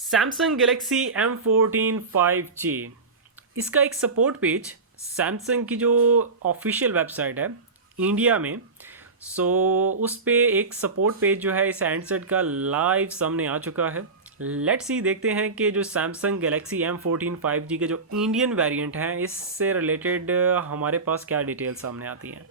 Samsung Galaxy M14 5G इसका एक support page Samsung की जो ऑफिशियल वेबसाइट है इंडिया में, उस पे एक सपोर्ट पेज जो है इस हैंडसेट का लाइव सामने आ चुका है। लेट्स सी देखते हैं कि जो सैमसंग गैलेक्सी M14 5G के जो इंडियन वेरिएंट हैं इससे रिलेटेड हमारे पास क्या डिटेल सामने आती हैं।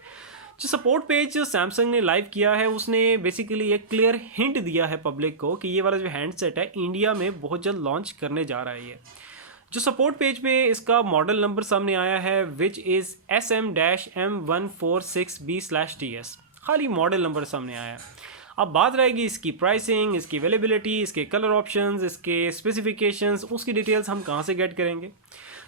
जो सपोर्ट पेज जो सैमसंग ने लाइव किया है उसने बेसिकली एक क्लियर हिंट दिया है पब्लिक को कि ये वाला जो हैंडसेट है इंडिया में बहुत जल्द लॉन्च करने जा रहा है। ये जो सपोर्ट पेज पे इसका मॉडल नंबर सामने आया है विच इज़ SM-M146B/TS, खाली मॉडल नंबर सामने आया है। अब बात रहेगी इसकी प्राइसिंग, इसकी अवेलेबिलिटी, इसके कलर ऑप्शंस, इसके स्पेसिफिकेशंस, उसकी डिटेल्स हम कहाँ से गेट करेंगे।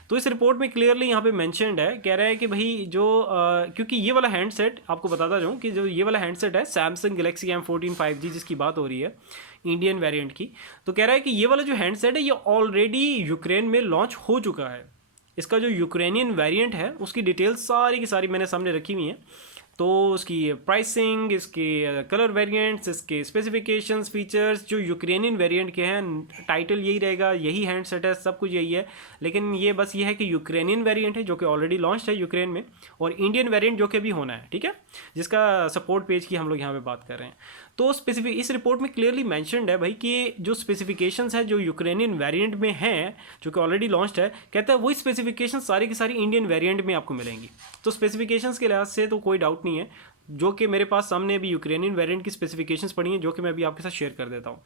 तो इस रिपोर्ट में क्लियरली यहाँ पे मेंशन्ड है, कह रहा है कि भाई जो क्योंकि ये वाला हैंडसेट आपको बताता जाऊँ कि जो ये वाला हैंडसेट है सैमसंग गैलेक्सी M14 5G जिसकी बात हो रही है इंडियन वेरिएंट की, तो कह रहा है कि ये वाला जो हैंडसेट है ये ऑलरेडी यूक्रेन में लॉन्च हो चुका है। इसका जो यूक्रेनियन वेरिएंट है उसकी डिटेल्स सारी की सारी मैंने सामने रखी हुई हैं। तो उसकी प्राइसिंग, इसके कलर वेरिएंट्स, इसके स्पेसिफिकेशंस, फीचर्स जो यूक्रेनियन वेरिएंट के हैं, टाइटल यही रहेगा, यही हैंडसेट है, सब कुछ यही है। लेकिन ये बस ये है कि यूक्रेनियन वेरिएंट है जो कि ऑलरेडी लॉन्च है यूक्रेन में, और इंडियन वेरिएंट जो कि भी होना है, ठीक है, जिसका सपोर्ट पेज की हम लोग यहाँ पे बात कर रहे हैं। तो स्पेसिफिक इस रिपोर्ट में क्लियरली मैंशनड है भाई कि जो स्पेसिफिकेशंस है जो यूक्रेनियन वेरिएंट में हैं जो कि ऑलरेडी लॉन्च्ड है, कहता है वही स्पेसिफिकेशन सारी की सारी इंडियन वेरिएंट में आपको मिलेंगी। तो स्पेसिफिकेशंस के लिहाज से तो कोई डाउट नहीं है, जो कि मेरे पास सामने अभी यूक्रेनियन वेरिएंट की स्पेसिफिकेशंस पड़ी हैं जो कि मैं अभी आपके साथ शेयर कर देता हूँ।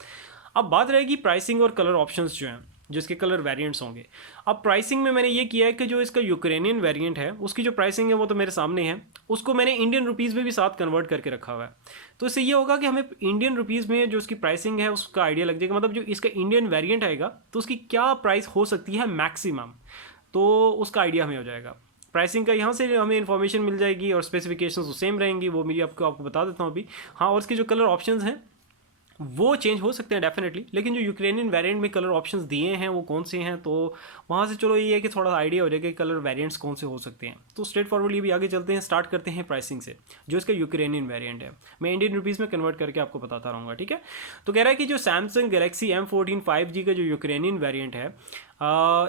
अब बात रहेगी प्राइसिंग और कलर ऑप्शंस जो हैं, जो इसके कलर वेरिएंट्स होंगे। अब प्राइसिंग में मैंने ये किया है कि जो इसका यूक्रेनियन वेरिएंट है उसकी जो प्राइसिंग है वो तो मेरे सामने है, उसको मैंने इंडियन रुपीज़ में भी साथ कन्वर्ट करके रखा हुआ है। तो इससे ये होगा कि हमें इंडियन रुपीज़ में जो इसकी प्राइसिंग है उसका आइडिया लग जाएगा, मतलब जो इसका इंडियन वेरिएंट आएगा तो उसकी क्या प्राइस हो सकती है मैक्सिमम, तो उसका आइडिया हमें हो जाएगा। प्राइसिंग का यहाँ से हमें इन्फॉर्मेशन मिल जाएगी और स्पेसिफिकेशंस तो सेम रहेंगी, वो मेरी आपको बता देता हूँ अभी। हाँ, और इसके जो कलर ऑप्शंस हैं वो चेंज हो सकते हैं डेफिनेटली, लेकिन जो यूक्रेनियन वेरिएंट में कलर ऑप्शंस दिए हैं वो कौन से हैं, तो वहाँ से चलो ये है कि थोड़ा आइडिया हो जाएगा कि कलर वेरिएंट्स कौन से हो सकते हैं। तो स्ट्रेट फॉरवर्डली भी आगे चलते हैं, स्टार्ट करते हैं प्राइसिंग से। जो इसका यूक्रेनियन वेरिएंट है मैं इंडियन रुपीज़ में कन्वर्ट करके आपको बताता रहूँगा, ठीक है। तो कह रहा है कि जो सैमसंग गैलेक्सी M14 5G का जो यूक्रेनियन वेरिएंट है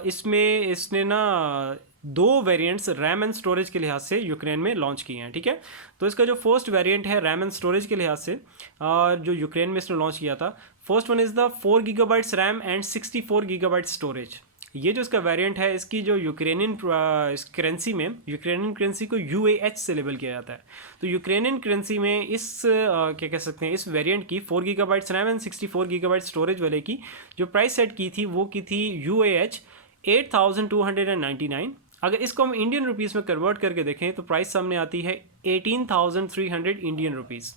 इसमें इसने ना दो वेरिएंट्स रैम एंड स्टोरेज के लिहाज से यूक्रेन में लॉन्च किए हैं, ठीक है। तो इसका जो फर्स्ट वेरिएंट है रैम एंड स्टोरेज के लिहाज से जो यूक्रेन में इसने लॉन्च किया था, first one is the 4 GB RAM and 64 GB storage. ये जो इसका वेरिएंट है इसकी जो यूक्रेनियन करेंसी में, यूक्रेनियन करेंसी को UAH से लेबल किया जाता है। तो यूक्रेनियन करेंसी में इस क्या कह सकते हैं इस वेरिएंट की 4 GB RAM and 64 GB storage वाले की जो प्राइस सेट की थी वो की थी UAH 8299। अगर इसको हम इंडियन रुपीज़ में कन्वर्ट करके देखें तो प्राइस सामने आती है 18,300 इंडियन रुपीज़।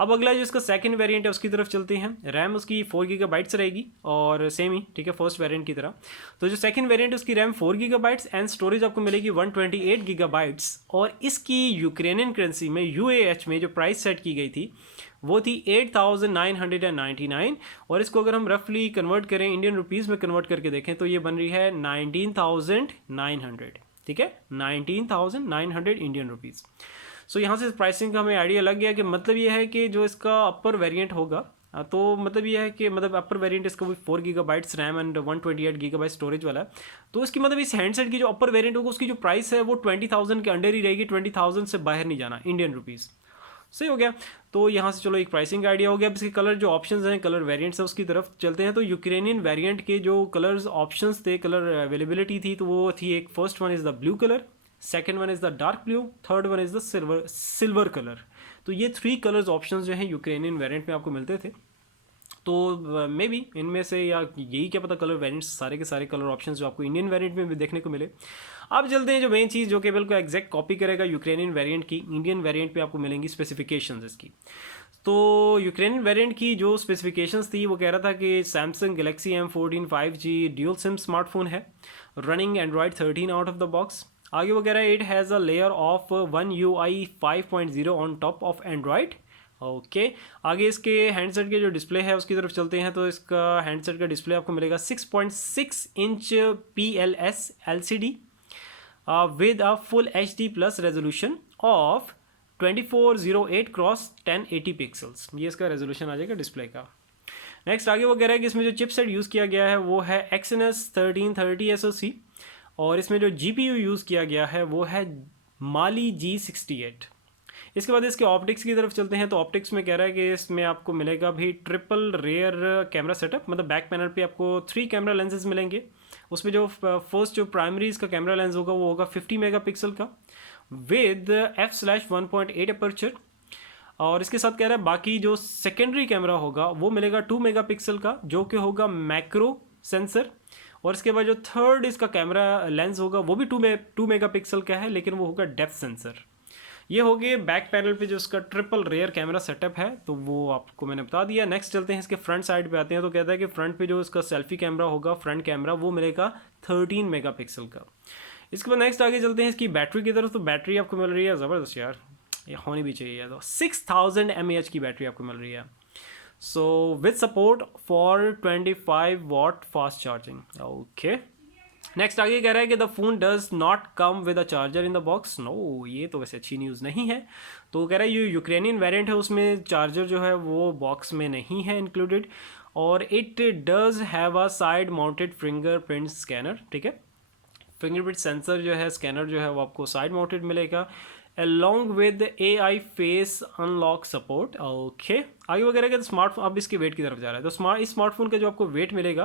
अब अगला जो इसका सेकंड वेरिएंट है उसकी तरफ चलते हैं। रैम उसकी 4 GB रहेगी और सेम ही, ठीक है, फर्स्ट वेरिएंट की तरह। तो जो सेकंड वेरिएंट है उसकी रैम 4 GB एंड स्टोरेज आपको मिलेगी 128 GB, और इसकी यूक्रेनियन करेंसी में UAH में जो प्राइस सेट की गई थी वो थी 8,999, और इसको अगर हम रफली कन्वर्ट करें इंडियन रुपीज़ में कन्वर्ट करके देखें तो ये बन रही है 19,900, ठीक है, 19,900 इंडियन रुपीज़। सो यहाँ से प्राइसिंग का हमें आइडिया लग गया कि मतलब ये है कि जो इसका अपर वेरिएंट होगा तो मतलब ये है कि मतलब अपर वेरिएंट इसका वो 4 GB RAM and 128 GB storage वाला है। तो इसकी मतलब इस हैंडसेट की जो अपर वेरिएंट होगा उसकी जो प्राइस है वो 20,000 के अंडर ही रहेगी, 20,000 से बाहर नहीं जाना इंडियन रुपीज़। सही हो गया। तो यहाँ से चलो एक प्राइसिंग आइडिया हो गया। अब इसके कलर जो ऑप्शंस हैं, कलर वेरिएंट्स हैं, उसकी तरफ चलते हैं। तो यूक्रेनियन वेरिएंट के जो कलर्स ऑप्शंस थे, कलर अवेलेबिलिटी थी, तो वो थी एक first one is the blue colour, second one is the dark blue, third one is the silver colour. तो ये 3 कलर्स ऑप्शंस जो हैं यूक्रेनियन वेरिएंट में आपको मिलते थे। तो मे बी इनमें से, या यही क्या पता, कलर वेरिएंट्स सारे के सारे कलर ऑप्शंस जो आपको इंडियन वेरिएंट में भी देखने को मिले। अब चलते हैं जो मेन चीज़ जो कि बिल्कुल एग्जैक्ट कॉपी करेगा यूक्रेनियन वेरिएंट की, इंडियन वेरिएंट पे आपको मिलेंगी स्पेसिफिकेशंस इसकी। तो यूक्रेनियन वेरिएंट की जो स्पेसिफिकेशंस थी वो कह रहा था कि Samsung Galaxy M14 5G dual SIM smartphone है, running Android 13 out of the box. आगे वो कह रहा है it has a layer of One UI 5.0 on top of Android. Okay, आगे इसके हैंडसेट के जो डिस्प्ले है उसकी तरफ चलते हैं। तो इसका हैंडसेट का डिस्प्ले आपको मिलेगा 6.6 inch PLS LCD with a full HD plus resolution of 2408 cross 1080 pixels. ये इसका रेजोल्यूशन आ जाएगा डिस्प्ले का। नेक्स्ट आगे वो कह रहा है कि इसमें जो चिपसेट यूज़ किया गया है वो है Exynos 1330 SoC, और इसमें जो GPU यूज़ किया गया है वो है Mali G68। इसके बाद इसके ऑप्टिक्स की तरफ चलते हैं, तो ऑप्टिक्स में कह रहा है कि इसमें आपको मिलेगा भी ट्रिपल रेयर कैमरा सेटअप, मतलब बैक पैनल पे आपको 3 कैमरा लेंसेज मिलेंगे। उसमें जो फर्स्ट जो प्राइमरी इसका कैमरा लेंस होगा वो होगा 50 मेगापिक्सल का विद f/1.8 अपर्चर, और इसके साथ कह रहा है बाकी जो सेकेंडरी कैमरा होगा वो मिलेगा 2 मेगापिक्सल का जो कि होगा मैक्रो सेंसर, और इसके बाद जो थर्ड इसका कैमरा लेंस होगा वो भी 2 मेगापिक्सल का है लेकिन वो होगा डेप्थ सेंसर। ये हो गए बैक पैनल पे जो इसका ट्रिपल रेयर कैमरा सेटअप है, तो वो आपको मैंने बता दिया। नेक्स्ट चलते हैं इसके फ्रंट साइड पे आते हैं, तो कहता है कि फ्रंट पे जो इसका सेल्फी कैमरा होगा फ्रंट कैमरा वो मिलेगा 13 मेगापिक्सल का। इसके बाद नेक्स्ट आगे चलते हैं इसकी बैटरी की तरफ, तो बैटरी आपको मिल रही है ज़बरदस्त यार, ये होनी भी चाहिए, तो 6000 mAh की बैटरी आपको मिल रही है। So with support for 25 watt fast charging. Okay, next आगे कह रहा है कि the phone does not come with a charger in the box. No, ये तो वैसे अच्छी न्यूज़ नहीं है। तो कह रहा है ये यूक्रेनियन वेरिएंट है, उसमें चार्जर जो है वो बॉक्स में नहीं है इंक्लूडेड, और it does have a side mounted fingerprint scanner. ठीक है, फिंगरप्रिंट सेंसर जो है, स्कैनर जो है वो आपको साइड माउंटेड मिलेगा along with AI face unlock support. Okay, आगे वगैरह के स्मार्टफोन, अब इसके वेट की तरफ जा रहा है, तो इस स्मार्टफोन का जो आपको वेट मिलेगा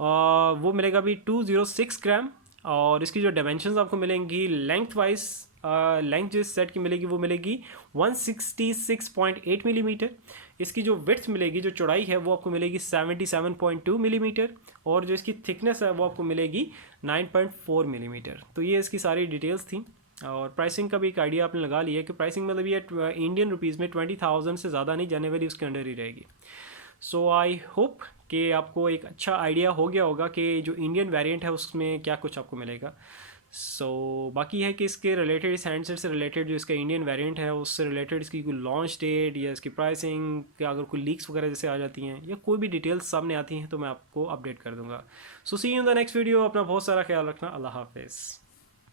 वो मिलेगा भी 206 ग्राम, और इसकी जो डायमेंशंस आपको मिलेंगी लेंथ वाइज, लेंथ जो इस सेट की मिलेगी वो मिलेगी 166.8 मिलीमीटर। इसकी जो विड्थ मिलेगी, जो चौड़ाई है वो आपको मिलेगी 77.2 मिलीमीटर, और जो इसकी थिकनेस है वो आपको मिलेगी 9.4 मिलीमीटर। तो ये इसकी सारी डिटेल्स थी, और प्राइसिंग का भी एक आइडिया आपने लगा लिया कि प्राइसिंग मतलब ये इंडियन रुपीज़ में 20,000 से ज़्यादा नहीं जाने वाली, उसके अंडर ही रहेगी। सो आई होप कि आपको एक अच्छा आइडिया हो गया होगा कि जो इंडियन वेरिएंट है उसमें क्या कुछ आपको मिलेगा। सो बाकी है कि इसके रिलेटेड, इस हैंडसेट से रिलेटेड जो इसका इंडियन वेरिएंट है उससे रिलेटेड इसकी कोई लॉन्च डेट या इसकी प्राइसिंग, या अगर कोई लीक्स वगैरह जैसे आ जाती हैं या कोई भी डिटेल्स सामने आती हैं तो मैं आपको अपडेट कर दूंगा। So see you in the next video. अपना बहुत सारा ख्याल रखना। अल्लाह हाफिज़।